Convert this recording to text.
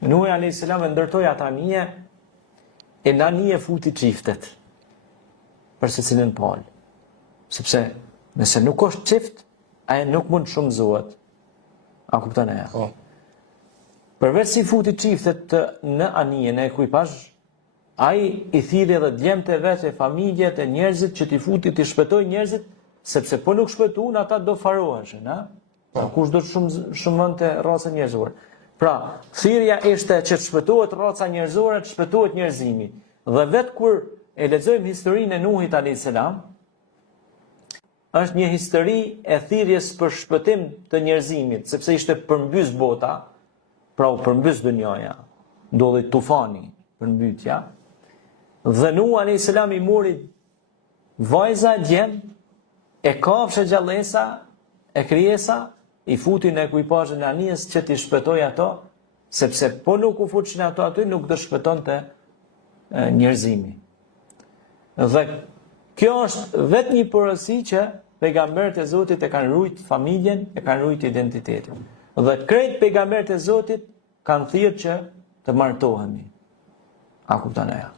Nuhi a.s. e ndërtoi ata nije, e na nije futi çiftet për secilin palë. Sepse nëse nuk është çift, ai nuk mund shumëzohet. A kupton e? Përveç si futi çiftet në anije, në ekuipazh, ai i thirrri edhe djemtë e vet, e familjet, e njerëzit që t'i futi, t'i shpëtoi njerëzit, sepse po nuk shpëtuan ata do faroheshin, ha? Kush do të shumëronte raca njerëzore. Pra, thirrja ishte që të shpëtohet raca njerëzore, të shpëtohet njerëzimi. Dhe vetë kur e lexojmë historinë e Nuhit a.s., është një histori e thirrjes për shpëtim të njerëzimit, sepse ishte përmbys bota, pra u përmbys dunjaja, ndodhi tufani, përmbytja, dhe Nuh a.s. i mori vajza e djem, e kafshë gjallësa, e krijesa, i futi në ekuipazhin e anijes që t'i shpëtoi ato, sepse po nuk u futshin ato aty, nuk do shpëtonte njerëzimi. Dhe kjo është vetë një porosi që pejgamberët e Zotit e kanë ruajtur familjen, e kanë ruajtur identitetin. Dhe krejt pejgamberët e Zotit kanë thirrë që të martohemi. A kupton ajo?